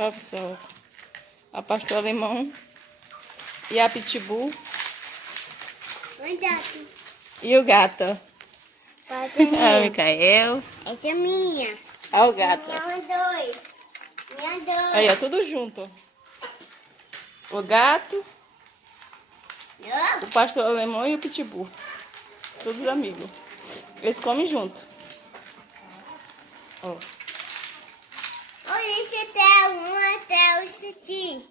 Olha, pessoal. A pastor alemão e a pitbull. Oi, gato. E o gato. Pode Ah, o Micael. Essa é minha. Olha o gato. Minha dois. Minha dois. Aí, ó, tudo junto. O gato, o pastor alemão e o pitbull. Todos amigos. Eles comem junto. Ó. Olha esse até o Citi.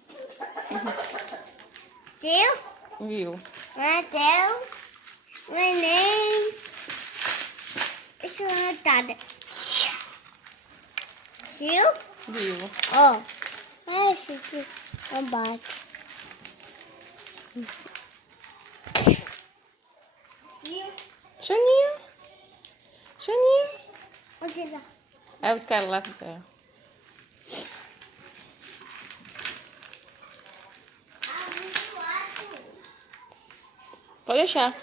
Viu? Viu? Até o neném. Isso é notada. Viu? Viu? Ó. Esse aqui. Abate. Viu? Xaninha. Xaninha. Onde lá? Aí os caras lá com ela. Pode deixar.